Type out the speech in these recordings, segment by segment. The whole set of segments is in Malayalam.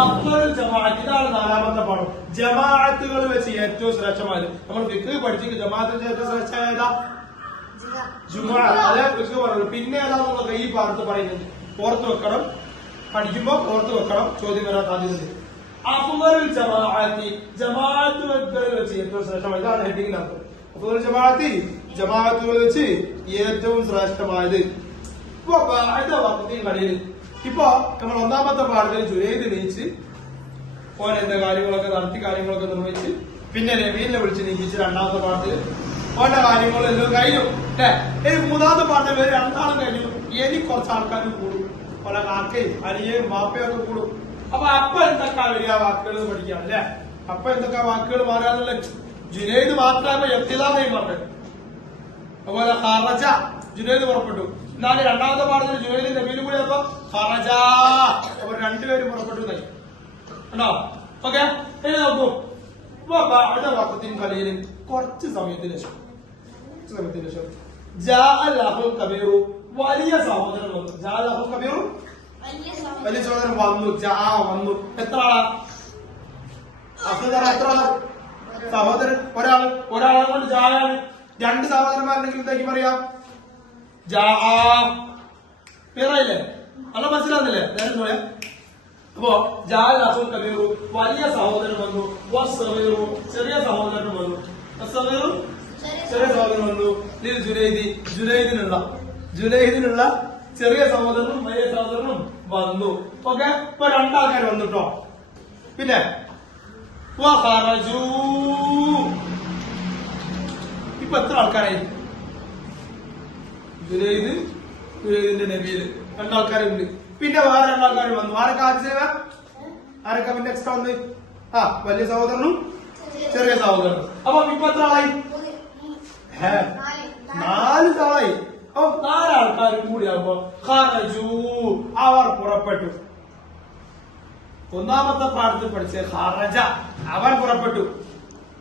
അഫ്ളലുൽ ജമാഅത്ത് ഇതാണ് നാലാമത്തെ പാഠം. ജമാഅത്തുകൾ വെച്ച് ഏറ്റവും ശ്രേഷ്ഠമായത് നമ്മൾ ഫിഖ് പഠിച്ചിട്ട് ജമാഅത്തിൽ ഏറ്റവും ശ്രേഷ്ഠമായ ഏതാ? ജുമുഅ. അതേ ഫിഖ് പറഞ്ഞു. പിന്നെ ഏതാണെന്നൊക്കെ ഈ പാഠത്ത് പറയുന്നുണ്ട്. ഓർത്ത് വെക്കണം, പഠിക്കുമ്പോ ഓർത്ത് വെക്കണം, ചോദ്യം വരാൻ സാധ്യതയുണ്ട്. അഫ്ളലുൽ ജമാഅത്തി ജമാഅത്തുകൾ വെച്ച് ഏറ്റവും ശ്രേഷ്ഠമായത് ഇതാണ് ഹെഡിങ്ങിനകത്ത്. അഫ്ളലുൽ ജമാഅത്തി ജമാഅത്തുകൾ വെച്ച് ഏറ്റവും ശ്രേഷ്ഠമായത്. ഇപ്പൊ കളിയിൽ ഇപ്പൊ നമ്മൾ ഒന്നാമത്തെ പാഠത്തിൽ ജുനൈദ് നീച്ച് ഓനെന്റെ കാര്യങ്ങളൊക്കെ നടത്തി കാര്യങ്ങളൊക്കെ നിർവഹിച്ച് പിന്നെ നബീലിനെ വിളിച്ച് നീക്കിച്ച് രണ്ടാമത്തെ പാഠത്തിൽ ഓന്റെ കാര്യങ്ങളെല്ലാം കഴിഞ്ഞു. അല്ലേ? മൂന്നാമത്തെ പാഠത്തിൽ വരെ രണ്ടാളും കഴിഞ്ഞു. ഇനി കുറച്ച് ആൾക്കാരും കൂടും. പല കാക്കയും അനിയയും മാപ്പയും ഒക്കെ കൂടും. അപ്പൊ എന്തൊക്കെ വരിക വാക്കുകൾ പഠിക്കാം അല്ലെ? അപ്പൊ എന്തൊക്കെ വാക്കുകൾ മാറാന്നുള്ള ജുനൈദ് മാത്രമേ എത്തിയതാന്നേ പറഞ്ഞത്. അതുപോലെ ഖറജ ജുനൈദ് പുറപ്പെട്ടു. എന്നാലും രണ്ടാമത്തെ പാഠത്തിൽ ജുനൈദ് നബീലും കൂടി അപ്പൊ ഖറജ അവർ രണ്ടുപേരും പുറപ്പെട്ടു ഉണ്ടോ? ഓക്കെ, ഇനി നോക്കൂ. വാക്കത്തിന് കലയിലും കുറച്ച് സമയത്തിന് ശേഷം കബീറു വലിയ സഹോദരൻ വന്നു. കബീറു വലിയ സഹോദരൻ വന്നു. വന്നു. എത്ര ആളാ? എത്ര ആളാ? സഹോദരൻ ഒരാളെ കൊണ്ട് ജായാണ്. രണ്ട് സഹോദരന്മാരുണ്ടെങ്കിൽ എന്താക്കി പറയാം? പേരായില്ലേ? നല്ല മനസ്സിലാകുന്നില്ലേ? നേരം പറയാം. അപ്പോ ജാഹു കബീറു വലിയ സഹോദരൻ വന്നു. ചെറിയ സഹോദരൻ വന്നു. ചെറിയ സഹോദരൻ വന്നു. ജുനൈദിനുള്ള ചെറിയ സഹോദരനും വലിയ സഹോദരനും വന്നു. ഓക്കെ, ഇപ്പൊ രണ്ടാൾക്കാർ വന്നിട്ടോ. പിന്നെ ഇപ്പൊ എത്ര ആൾക്കാരായി? ജുനൈദിന്റെ നബീല് രണ്ടാൾക്കാരുണ്ട്. പിന്നെ വേറെ രണ്ടാൾക്കാർ വന്നു. ആരൊക്കെ ആരൊക്കെ പിന്നെ എക്സ്ട്രാ വന്ന്? വലിയ സഹോദരനും ചെറിയ സഹോദരനും. അപ്പൊ ഇപ്പൊ എത്ര ആളായി? 4 ആളായി. അപ്പൊ 4 ആൾക്കാരും കൂടിയാകുമ്പോ ഖറജു അവർ പുറപ്പെട്ടു. ഒന്നാമത്തെ പാഠത്തിൽ പഠിച്ച ഖറജ അവർ പുറപ്പെട്ടു.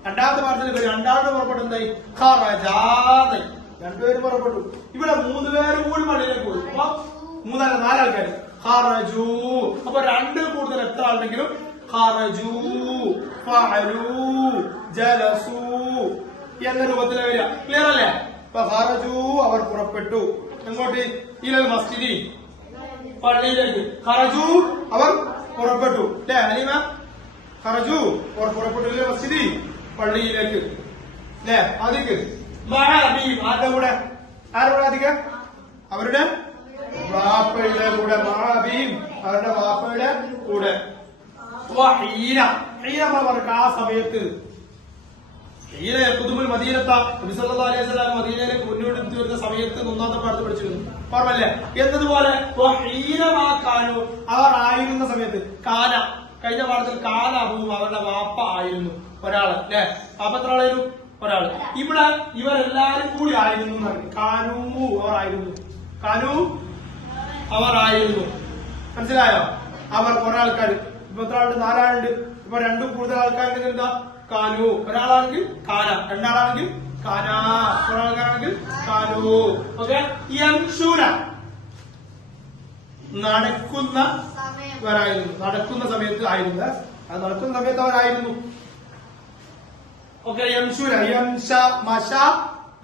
രണ്ടാമത്തെ പാഠത്തിൽ രണ്ടാമത് പുറപ്പെട്ടു. എന്തായി? ഖറജായി രണ്ടുപേരും പുറപ്പെട്ടു. ഇവിടെ 3 പേരും കൂടി പള്ളിയിലേക്ക് പോയി. അപ്പൊ 4 ആൾക്കാർ ഖറജു. അപ്പൊ 2 കൂടുതൽ എത്ര ആളുണ്ടെങ്കിലും ഖറജു ഫഅലു ജലസു എന്ന രൂപത്തിലെ വരിക. ക്ലിയർ അല്ലേ? അപ്പൊ ഖറജു അവർ പുറപ്പെട്ടു. എങ്ങോട്ട്? ഇലൽ മസ്ജിദി പള്ളിയിലേക്ക്. ഖറജു അവർ പുറപ്പെട്ടു. അല്ലേ അലീമ? ഖറജു അവർ പുറപ്പെട്ടു ഇലൽ മസ്ജിദി പള്ളിയിലേക്ക്. അല്ലേ? അതിക്ക് ആരുടെ കൂടെ? അധികം അവരുടെ വാപ്പയുടെ കൂടെ. മഅബീം അവരുടെ വാപ്പയുടെ കൂടെ. ആ സമയത്ത് മദീനത്ത നബി സല്ലല്ലാഹു അലൈഹി വസല്ലം മദീനയിലേക്ക് മുന്നോട്ട് വരുന്ന സമയത്ത് ഒന്നാമത്തെ പാഠത്തിൽ പഠിച്ചിരുന്നു. ഓർമ്മല്ലേ? എന്നതുപോലെ അവർ ആയിരുന്ന സമയത്ത് കാന കഴിഞ്ഞ പാഠത്തിൽ കാന അബൂഹും അവരുടെ വാപ്പ ആയിരുന്നു ഒരാള്. അല്ലെ? വാപ്പ എത്ര ആളായിരുന്നു? ഒരാള്. ഇവിടെ ഇവരെല്ലാരും കൂടി ആയിരുന്നു. കാനു അവർ ആയിരുന്നു. കാനു അവർ ആയിരുന്നു. മനസ്സിലായോ? അവർ കുറെ ആൾക്കാർ. ഇപ്പൊ എത്ര ആളുണ്ട്? 4 ആളുണ്ട്. ഇപ്പൊ 2 കൂടുതൽ ആൾക്കാരുണ്ടെങ്കിൽ എന്താ? കാനു. ഒരാളാണെങ്കിൽ കാന, രണ്ടാളാണെങ്കിൽ കാന, ഒരാൾക്കാരാണെങ്കിൽ കാനു. ഓക്കെ. യംശൂന നടക്കുന്നവരായിരുന്നു. നടക്കുന്ന സമയത്ത് ആയിരുന്നു. അത് നടക്കുന്ന സമയത്ത് അവരായിരുന്നു. ഓക്കെ. യംശൂന മശ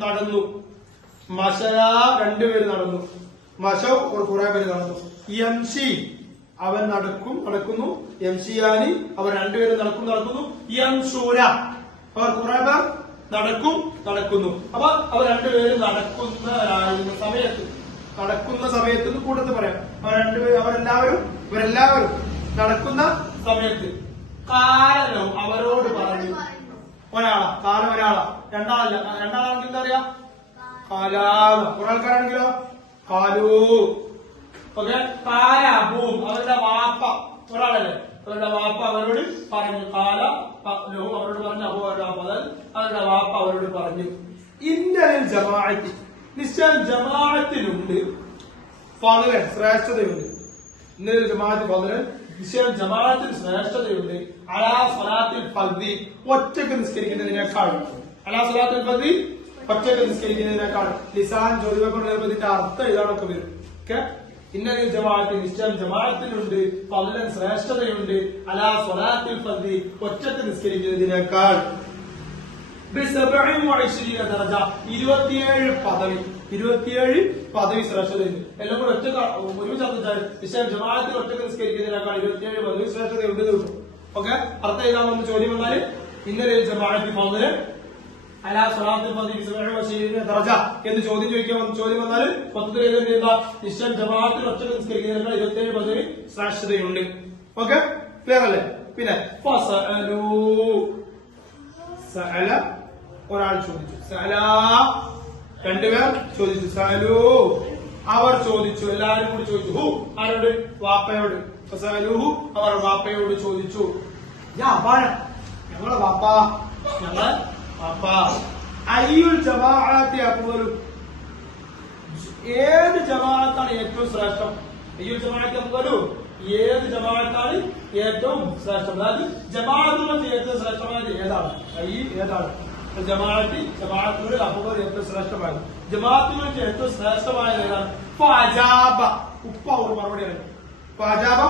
നടന്നു. മശയ 2 പേര് നടന്നു. മശോ കുറെ പേര് നടന്നു. യംശി അവൻ നടക്കുന്നു. യംശിയാനി അവർ 2 പേര് നടക്കുന്നു. യംശൂര അവർ കുറെ പേർ നടക്കുന്നു. അപ്പൊ അവർ 2 പേര് നടക്കുന്ന സമയത്ത് കൂട്ടത്തിൽ പറയാം. ഇവരെല്ലാവരും നടക്കുന്ന സമയത്ത് കാലം അവരോട് പറഞ്ഞു. ഒരാളാ. രണ്ടാളാണെങ്കിൽ എന്താ പറയാ? കാലാം. കുറെ ആൾക്കാരാണെങ്കിലോ കാലു. ഓക്കെ. കാലബൂം അവരുടെ വാപ്പ ഒരാളല്ലേ? അവരുടെ വാപ്പ അവരോട് പറഞ്ഞു. കാല അവരോട് പറഞ്ഞു. അബൂ അവരുടെ വാപ്പ അവരുടെ വാപ്പ അവരോട് പറഞ്ഞു. ഇന്നലിൽ ജമാഅത്തി നിശ്ചയം ജമാഅത്തിനുണ്ട് ഫളൻ ശ്രേഷ്ഠതയുണ്ട്. ഇന്നലിൽ ജമാഅത്ത് ഫളൻ നിശ്ചയം ജമാഅത്തിന് ശ്രേഷ്ഠതയുണ്ട്. അലാ സ്വലാത്തിൽ ഫർദി ഒറ്റയ്ക്ക് നിസ്കരിക്കുന്നതിനേക്കാൾ. അലാ സ്വലാത്തിൽ ഫർദി ഒറ്റയ്ക്ക് നിസ്കരിക്കുന്നതിനേക്കാൾ. ലിസാൻ ജോലിവെക്കൊണ്ട് ഇതിന്റെ അർത്ഥം ഇതാണൊക്കെ വരും. ഓക്കെ. ഇന്നലിൽ ജമാഅത്ത് നിശ്ചയം ജമാഅത്തിനുണ്ട്, ഫദ്ലൻ ശ്രേഷ്ഠതയുണ്ട്, അലാ സ്വലാത്തിൽ ഫർദി ഒറ്റക്ക് നിസ്കരിക്കുന്നതിനേക്കാൾ 27 ദറജ 27 പദവി ശ്രേഷ്ഠതയുണ്ട്. എല്ലാം കൂടെ ഒറ്റ ഒരുമിച്ച് നിശ്ചയം ജമാഅത്തിൽ ഒറ്റക്ക് നിസ്കരിക്കുന്നതിനേക്കാൾ 27 പദവി ശ്രേഷ്ഠതയുണ്ട് കിട്ടും. ഓക്കെ, അർത്ഥം എഴുതാമെന്ന് ചോദ്യം വന്നാല് ഇന്നലിൽ ജമാഅത്ത് ഫദ്ലൻ അലാ സ്വലാത്തിൽ ഫർദി 27 ദറജ എന്ന് ചോദ്യം വന്നാല് മൊത്തത്തിൽ എന്താ നിശ്ചയം ജമാഅത്തിൽ ഒറ്റക്ക് നിസ്കരിക്കുന്നതിനേക്കാൾ 27 പദവി ശ്രേഷ്ഠതയുണ്ട്. ഓക്കെ, ക്ലിയർ അല്ലേ? പിന്നെ സഅല ഒരാൾ ചോദിച്ചു, സഅല രണ്ടുപേർ ചോദിച്ചു, സഅലു അവർ ചോദിച്ചു, എല്ലാവരും കൂടി ചോദിച്ചു. ഹു ആരോട്? വാപ്പയോട്. സഅലുഹു അവർ വാപ്പയോട് ചോദിച്ചു. ഞങ്ങളെ വാപ്പ അയ്യുൽ ജമാഅത്തി അഫ്ളു ഏത് ജമാഅത്താണ് ഏറ്റവും ശ്രേഷ്ഠം? അയ്യുൽ ജമാഅത്തി അഫ്ളു ഏത് ജമാഅത്താണ് ഏറ്റവും ശ്രേഷ്ഠം? അതായത് ജമാഅത്തുകൾ ഏറ്റവും ശ്രേഷ്ഠമായത് ഏതാണ്? ഏതാണ് ജമാഅത്തുകളിൽ അഫ്ളൽ ഏറ്റവും ശ്രേഷ്ഠമായത്? ജമാഅത്തുകൾക്ക് ഏറ്റവും ശ്രേഷ്ഠമായത് ഏതാണ്? ഫഅജാബ ഉപ്പ ഒരു മറുപടിയാണ്. ഫഅജാബ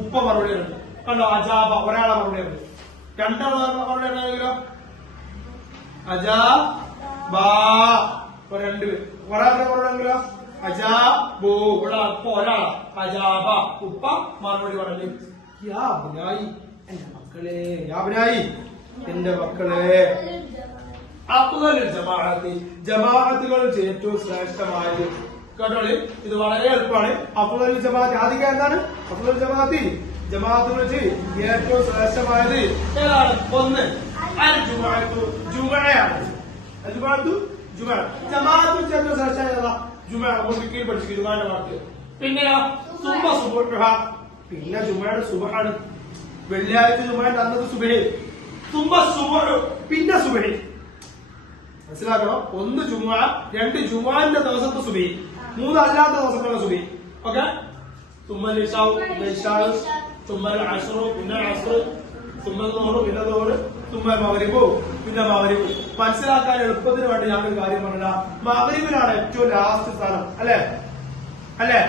ഉപ്പ മറുപടിയാണ്. കണ്ടോ, അജാബ ഒരാളെ മറുപടിയാണ്. രണ്ടാളെ മറുപടിയാണെങ്കിലോ അജാബ രണ്ടുപേർ. ഒരാളുടെ മറുപടിയാണെങ്കിലോ അജാബോ ഒരാളാ. അജാബ ഉപ്പ മറുപടി പറഞ്ഞു. യാ ബുനായി എന്റെ മക്കളെ, യാ ബുനായി എന്റെ മക്കളെ, അഫ്ളലുൽ ജമാഅത്തി ജമാഅത്തുകളിൽ ഏറ്റവും ശ്രേഷ്ഠമായത്. കേട്ടോളി, ഇത് വളരെ എളുപ്പമാണ്. അഫ്ളലുൽ ജമാഅത്തി ആദ്യം എന്താണ്? അഫ്ളലുൽ ജമാഅത്തി ജമാഅത്തുകളിൽ ഏറ്റവും ശ്രേഷ്ഠമായത് ഏതാണ്? ഒന്ന് അൽ ജുമുഅത്തു ജുമുഅയാണ്. അൽ ജുമുഅത്തു ജുമുഅ ജമാഅത്തുൽ ഏറ്റവും ശ്രേഷ്ഠമായതാ ജുമുഅ. നമുക്ക് പഠിച്ചു ജുമുഅയുടെ വാക്ക്. പിന്നെയോ സുബ്ഹ സുബ്ഹ, പിന്നെ ജുമുഅയുടെ സുബ്ഹാണ്. വെള്ളിയാഴ്ച ജുമുഅയുടെ അന്നത്തെ സുബ്ഹി. സുബ്ഹ സുബ്ഹ പിന്നെ സുബ്ഹി. മനസ്സിലാക്കണം. ഒന്ന് ജുമുഅ, രണ്ട് ജുമുഅന്റെ ദിവസത്തെ സുബ്ഹി, മൂന്ന് അല്ലാത്ത ദിവസങ്ങളുടെ സുബ്ഹി. ഓക്കെ, തുമ്മൽ ഇശാഉ പിന്നെ ഇശാഉ, തുമ്മൽ അസ്റു പിന്നെ അസ്റു, തുമ്മൽ ളുഹ്റു പിന്നെ ളുഹ്റ്, തുമ്മൽ മഗ്രിബു പിന്നെ മഗ്രിബ്. മനസ്സിലാക്കാൻ എളുപ്പത്തിന് വേണ്ടി ഞാനൊരു കാര്യം പറഞ്ഞില്ല. മഗ്രിബിനാണ് ഏറ്റവും ലാസ്റ്റ് സ്ഥാനം. അല്ലെ അല്ലെ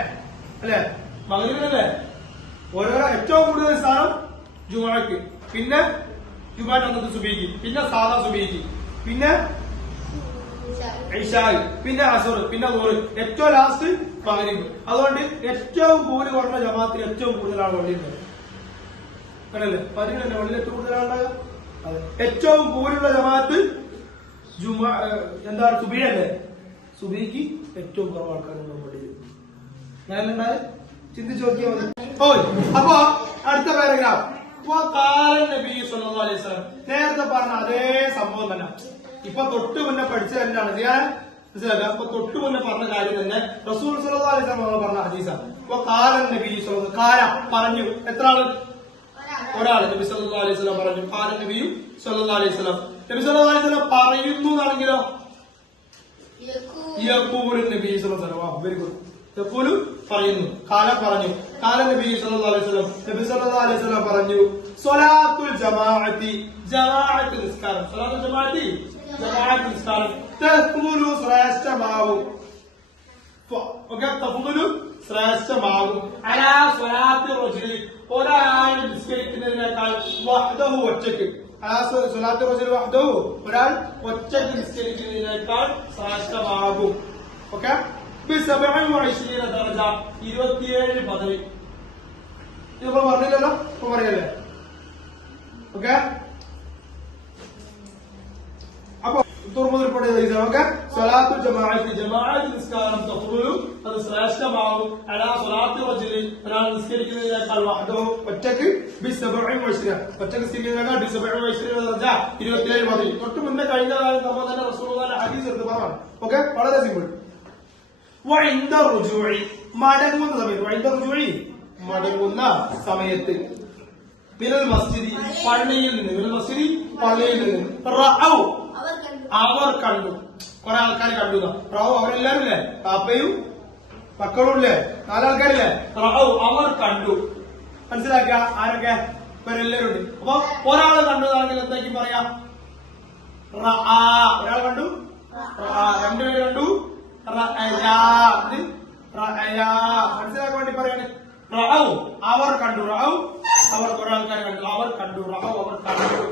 അല്ലെ മഗ്രിബിനല്ലേ ഓരോ ഏറ്റവും കൂടുതൽ സ്ഥാനം ജുമുഅക്ക്, പിന്നെ ജുമുഅയുടെ അന്നത്തെ സുബ്ഹിക്ക്, പിന്നെ സാദാ സുബ്ഹിക്ക്, പിന്നെ ഇശാഇ, പിന്നെ അസ്ർ, പിന്നെ ളുഹ്ർ, ഏറ്റവും ലാസ്റ്റ് മഗ്രിബ്. അതുകൊണ്ട് ഏറ്റവും കൂലി കുറഞ്ഞ ജമാഅത്തിന് ഏറ്റവും കൂടുതലാണ് വള്ളിയുള്ളത്. കണ്ടല്ലേ, പതിനല്ലേ വള്ളിയിൽ ഏറ്റവും കൂടുതലാണുണ്ടാകുക. ഏറ്റവും കൂലുള്ള ജമാഅത്ത് എന്താണ്? സുബിയല്ലേ. സുബിക്ക് ഏറ്റവും കുറവ് ആൾക്കാരുണ്ട് പള്ളിയിൽ. ഞാനുണ്ടായ ചിന്തിച്ചു നോക്കിയാൽ മതി. അപ്പൊ അടുത്ത പാരഗ്രാഫ് നബി സല്ലല്ലാഹു അലൈഹി വസല്ലം നേരത്തെ പറഞ്ഞ അതേ സംഭവം തന്നെ. ഇപ്പൊ തൊട്ട് മുന്നേ പഠിച്ചത് എന്താണ് ഞാൻ മനസ്സിലാക്കുക. അപ്പൊ തൊട്ട് മുന്നേ പറഞ്ഞ കാര്യം തന്നെ റസൂൽ സല്ലല്ലാഹു അലൈഹി വസല്ലം പറഞ്ഞ ഹദീസാണ്. അപ്പൊ കാലൻ നബി പറഞ്ഞു. എത്ര ആള്? ഒരാൾ. നബി സല്ലല്ലാഹു അലൈഹി വസല്ലം പറഞ്ഞു. കാലൻ നബിയും സല്ലല്ലാഹു അലൈഹി വസല്ലം. നബി സല്ലല്ലാഹു അലൈഹി വസല്ലം പറയുന്നു എന്നാണെങ്കിലോ യഖൂലു നബി സല്ലല്ലാഹു അലൈഹി വസല്ലം. Very good. യഖൂലു പറയുന്നു, കാല പറഞ്ഞു. കാല നബി സല്ലല്ലാഹു അലൈഹി വസല്ലം നബി സല്ലല്ലാഹു അലൈഹി വസല്ലം പറഞ്ഞു. സ്വലാത്തുൽ ജമാഅത്തി ജമാഅത്ത് നിസ്കാരം. സ്വലാത്തുൽ ജമാഅത്തി ജമാഅത്ത് നിസ്കാരം തഫ്ളുലു ശ്രേഷ്ഠമാവും. ഓക്കെ, തഫ്ളുലു ശ്രേഷ്ഠമാകും. അലാ സ്വലാത്തി റജുലി ഒരാൾ നിസ്കരിക്കുന്നതിനേക്കാൾ വഹ്ദഹു ഒറ്റയ്ക്ക്. അലാ സ്വലാത്തി റജുലി വഹ്ദഹു ഒരാൾ ഒറ്റയ്ക്ക് നിസ്കരിക്കുന്നതിനേക്കാൾ ശ്രേഷ്ഠമാകും. ഓക്കെ, 27 ദറജ 27 പദവി. ഇതിപ്പോ പറഞ്ഞില്ലല്ലോ, ഇപ്പൊ പറയല്ലേ. ഓക്കെ, അപ്പൊ സ്വലാത്തു ജമാഅത്ത് ജമാഅത്ത് നിസ്കാരം തഫ്ളുലു അത് ശ്രേഷ്ഠമാകും. അലാ സ്വലാത്തി റജുലി ഒരാൾ നിസ്കരിക്കുന്നതിനേക്കാൾ വഹ്ദഹു ഒറ്റയ്ക്ക് 27 ഒറ്റയ്ക്ക് നിസ്കരിക്കുന്നതിനേക്കാൾ 27 ദറജ 27 പദവി. തൊട്ട് മുന്നേ കഴിഞ്ഞ കാലം നമ്മൾ തന്നെ റസൂലുള്ളാഹിന്റെ ഹദീസ് എടുത്ത് പറഞ്ഞു. ഓക്കെ, വളരെ സിമ്പിൾ. വഇൻദ റുജൂഇ മടങ്ങുന്ന സമയത്ത്, വഇൻദ റുജൂഇ മടങ്ങുന്ന സമയത്ത്, മിനൽ മസ്ജിദി പള്ളിയിൽ നിന്ന്, മിനൽ മസ്ജിദി പള്ളിയിൽ നിന്ന്, റഅൗ അവർ കണ്ടു. കുറെ ആൾക്കാർ കണ്ടു. റഅൗ അവരെല്ലാരും ഇല്ലേ, പാപ്പയും മക്കളും ഇല്ലേ, നാലാൾക്കാരില്ലേ. റഅൗ അവർ കണ്ടു. മനസ്സിലാക്കുക ആരൊക്കെ? ഇവരെല്ലാരും ഉണ്ട്. അപ്പൊ ഒരാൾ കണ്ടു എന്നാണെങ്കിൽ എന്താക്കി പറയാം? ഒരാൾ കണ്ടു, രണ്ടുപേര് കണ്ടു, മനസ്സിലാക്കാൻ വേണ്ടി പറയാണ്. റഅൗ അവർ കണ്ടു, റഅൗ അവർ കുറെ ആൾക്കാരെ കണ്ടു, അവർ കണ്ടു, റഅൗ അവർ കണ്ടു.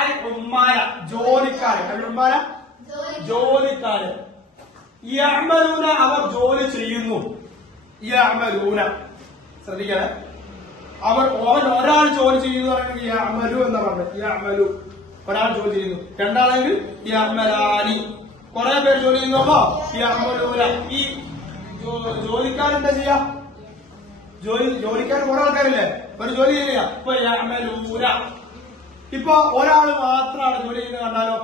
അൽ ഉമ്മാല ജോലിക്കാര്, അൽ ഉമ്മാല ജോലിക്കാര്. യഅമലൂന അവർ ജോലി ചെയ്യുന്നു. യഅമലൂന ശ്രദ്ധിക്കണേ, ഒരാൾ ജോലി ചെയ്യുന്നു പറയുന്നത് യഅമലു എന്ന് പറഞ്ഞത്. യഅമലു ഒരാൾ ജോലി ചെയ്യുന്നു. രണ്ടാളെങ്കിൽ യഅമലാനി കുറെ പേര് ജോലി ചെയ്യുന്നപ്പോ യഅമലൂന. ഈ ജോലിക്കാരെന്താ ചെയ്യാ? ജോലിക്കാർ കുറെ ആൾക്കാരില്ലേ, ഒരു ജോലി ചെയ്യുക. ഇപ്പൊ യഅമലൂന. ഇപ്പൊ ഒരാള് മാത്രമാണ് ജോലി ചെയ്യുന്നത് കണ്ടാലോ?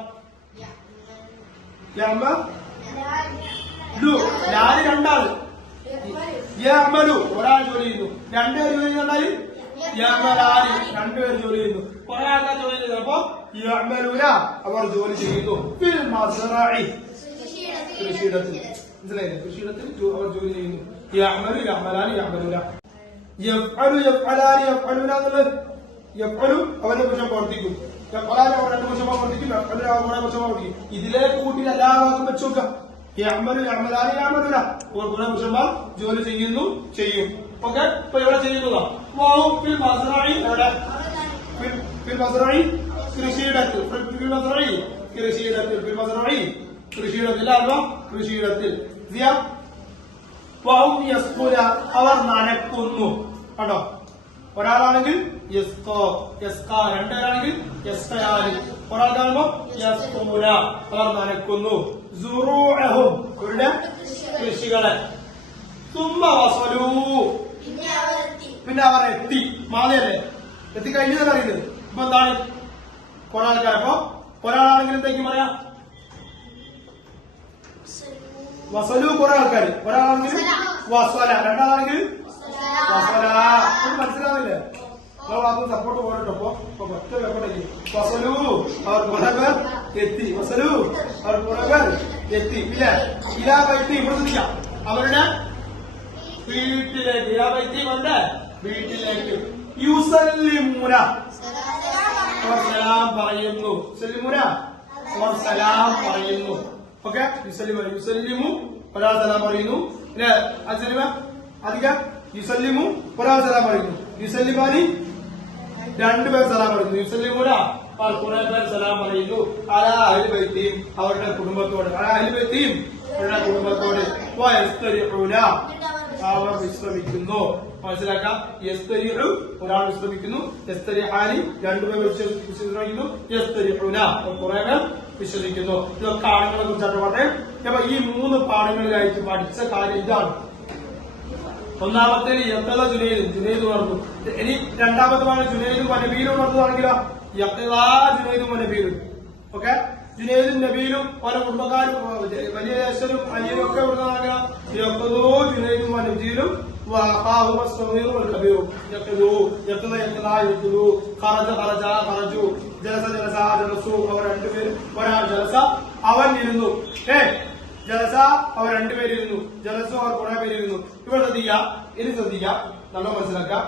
ലാല് രണ്ടാള്. യഅമലു ഒരാൾ ജോലി ചെയ്യുന്നു. രണ്ടുപേർ ജോലി കണ്ടാല് യഅമലാനി രണ്ടുപേർ ജോലി ചെയ്യുന്നു. കുറെ ആൾക്കാർ ജോലി ചെയ്യുന്നു. അപ്പൊ യഅമലൂന അവർ ജോലി ചെയ്യുന്നു. ഫിൽ മസ്റഇ കൃഷിയിടത്തിൽ. മനസ്സിലായില്ലേ? കൃഷിയിടത്തിൽ അവർ ജോലി ചെയ്യുന്നു. യഅമലു യഅമലാനി യഅമലൂന. യഫ്അലു യഫ്അലാനി യഫ്അലൂന എന്നുള്ളത് യഫ്അലു അവന്റെ പുരുഷൻ പ്രവർത്തിക്കും. യഫ്അലാനി അവർ രണ്ട് പുരുഷൻ പ്രവർത്തിക്കും. യഫ്അലു അവരുടെ പുരുഷൻ പ്രവർത്തിക്കും. ഇതിലെ കൂട്ടി എല്ലാ വാക്കും വെച്ച് നോക്കാം. യഅമലു യഅമലാനി യഅമലൂന അവർ കുറെ പുരുഷന്മാർ ജോലി ചെയ്യുന്നു, ചെയ്യും. ഓക്കെ, ഇപ്പൊ ഇവിടെ ചെയ്യുന്നതാ വഹു ഫിൽ മസ്റഇ. എവിടെ? ഫിൽ മസ്റഇ കൃഷിയിടത്തിൽ. ഫിൽ മസ്റഇ കൃഷിയിടത്തിൽ. ഫിൽ മസ്റഇ കൃഷിയിടത്തിൽ. അല്ല കൃഷിയിടത്തിൽ. വഹും യസ്ഖൂന അവർ നനക്കുന്നു. കണ്ടോ? ഒരാളാണെങ്കിൽ യസ്ഖോ യസ്ഖാ, രണ്ടുപേരാണെങ്കിൽ യസ്ഖയാനി. ഒരാൾക്കാകുമ്പോ യസ്ഖൂന അവർ നനക്കുന്നു. സുറൂഅഹും അവരുടെ കൃഷികളെ. തുമ്മ വസലൂ പിന്നെ അവർ എത്തി. മാതയല്ലേ എത്തിക്കഴിഞ്ഞതല്ല അറിയുന്നത്. ഇപ്പൊ എന്താണ് കുറെ ആൾക്കാർ. അപ്പൊ ഒരാളാണെങ്കിൽ എന്തൊക്കെ പറയാം? വസലു കുറെ ആൾക്കാർ. ഒരാളാണെങ്കിൽ വസല, രണ്ടാളാണെങ്കിൽ വസല. മനസ്സിലാവില്ലേ? അത് സപ്പോർട്ട് പോകട്ടോ. അപ്പൊ ഒറ്റ പേപ്പറേക്ക് വസലു അവർ കുറെ പേർ എത്തി. വസലു അവർ കുറെ പേർ എത്തി. ഇല്ല ഇലാ ബൈത്തി ശ്രദ്ധിക്കാം. അവരുടെ വീട്ടിലേക്ക്. ഇലാ ബൈത്തി വന്ന് വീട്ടിലേക്ക്. യുസല്ലിമൂന അവർ സലാം പറയുന്നു. യുസല്ലിമൂന അവർ സലാം പറയുന്നു. ഓക്കെ, യുസല്ലിമു ഒരാൾ സലാം പറയുന്നു. അധികം യുസല്ലിമു ഒരാൾ സലാം പറയുന്നു. യുസല്ലിമാനി രണ്ടുപേർ സലാം പറയുന്നു. യുസല്ലിമൂന അവർ കുറെ പേർ സലാം പറയുന്നു. അലാ അഹ്ലി ബൈത്തിഹിം അവരുടെ കുടുംബത്തോട്. അലാ അഹ്ലി ബൈത്തിഹിം അവരുടെ കുടുംബത്തോട്. വയസ്തരിഊന അവർ വിശ്രമിക്കുന്നു. മനസ്സിലാക്കാം. യസ്തരിഉ ഒരാൾ വിശ്രമിക്കുന്നു. യസ്തരിഹാനി രണ്ടുപേർ വിശ്രമിക്കുന്നു. യസ്തരിഊന കുറെ പേർ വിശ്വസിക്കുന്നു. ഇതൊക്കെ ആണുങ്ങളെ കുറിച്ചാണ് പറഞ്ഞത്. അപ്പൊ ഈ മൂന്ന് പാഠങ്ങളിലായിട്ട് പഠിച്ച കാര്യം ഇതാണ്. ഒന്നാമത്തെ യഖ്ള ജുനൈദ് പറഞ്ഞു. ഇനി രണ്ടാമത്തെ പാഠം ജുനൈദും നബീലും പറഞ്ഞതാണെങ്കിലോ യഖ്ള ജുനൈദും നബീലും. ഓക്കെ, ജുനൈദും നബീലും ഓരോ കുടുംബക്കാരും വലിയ ജ്യേഷ്ഠരും അനിയനും ഒക്കെ പറഞ്ഞതാണെങ്കിലോ യഖ്ളു ജുനൈദും നബീലും وأخاهما الصغير والكبير يقلوا يقل يقلا يقلوا خرج خرجا خرجوا جلس جلسا جلسوا അവർ രണ്ടുപേരും. ഒരാൾ ജലസ അവൻ ഇരുന്നു. ജലസ അവർ രണ്ടുപേരിരുന്നു. ജലസു അവർ കുറെ പേരിരുന്നു. ഇവിടെ ശ്രദ്ധിക്കാം. ഇനി ശ്രദ്ധിക്കാം, നല്ല മനസ്സിലാക്കാം.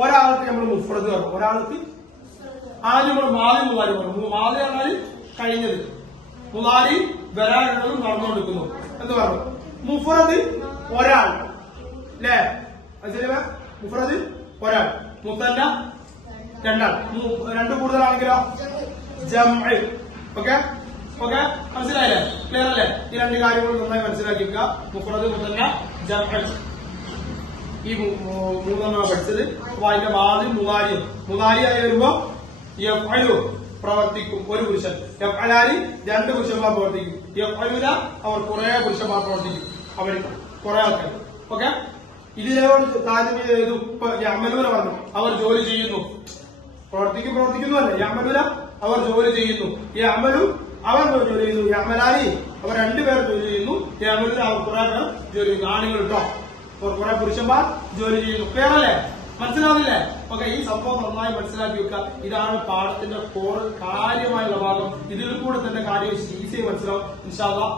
ഒരാൾക്ക് നമ്മൾ മുഫ്രദ് പറഞ്ഞു. ഒരാൾക്ക് ആദ്യം നമ്മൾ മാലി മുലാരി പറഞ്ഞു. മാലി പറഞ്ഞാൽ കഴിഞ്ഞത്, മുലാരി വരാനുള്ളതും നടന്നുകൊടുക്കുന്നു എന്ന് പറഞ്ഞു. മുഫ്രദ് ഒരാൾ അല്ലേ? മുഫ്രദ് ഒരാൾ. മുസന്ന രണ്ടാൾ. രണ്ട് കൂടുതലാണെങ്കിലോ ജംഅ്. ഓക്കെ ഓക്കെ, മനസ്സിലായില്ലേ? ക്ലിയർ അല്ലേ? ഈ രണ്ട് കാര്യങ്ങൾ നന്നായി മനസ്സിലാക്കിക്കുക. മുഫ്രദ് മുസന്ന ജംഅ് ഈ മൂന്നെണ്ണം പഠിച്ചത്. അപ്പൊ അതിന്റെ മാദി മുദാരിയായി വരുമ്പോ യഫ്അലു പ്രവർത്തിക്കും ഒരു പുരുഷൻ. യഫ്അലാനി രണ്ട് പുരുഷന്മാർ പ്രവർത്തിക്കും. യഫ്അലുന അവർ കുറെ പുരുഷന്മാർ പ്രവർത്തിക്കും. അവർ കുറെ ആൾക്കാർ. ഓക്കെ, ഇതിനോട് താരതമ്യം ചെയ്തു. ഇപ്പൊ യഅമലൂന പറഞ്ഞു അവർ ജോലി ചെയ്യുന്നു. പ്രവർത്തിക്കുന്നു അല്ലേ? യഅമലൂന അവർ ജോലി ചെയ്യുന്നു. യഅമലു അവർ ജോലി ചെയ്യുന്നു. യഅമലാനി അവർ രണ്ടുപേർ ജോലി ചെയ്യുന്നു. യഅമലൂന അവർ കുറെ പേർ ജോലി ചെയ്യുന്നു. ആണുങ്ങൾ കേട്ടോ, അവർ കുറെ പുരുഷന്മാർ ജോലി ചെയ്യുന്നു. ക്ലിയർ അല്ലേ? മനസ്സിലാവില്ലേ? ഓക്കെ, ഈ സംഭവം നന്നായി മനസ്സിലാക്കി വെക്കുക. ഇതാണ് പാഠത്തിന്റെ കാര്യമായുള്ള ഭാഗം. ഇതിൽ കൂടെ തന്നെ കാര്യം ഈസിയായി മനസ്സിലാവും ഇൻഷാ അല്ലാഹ്.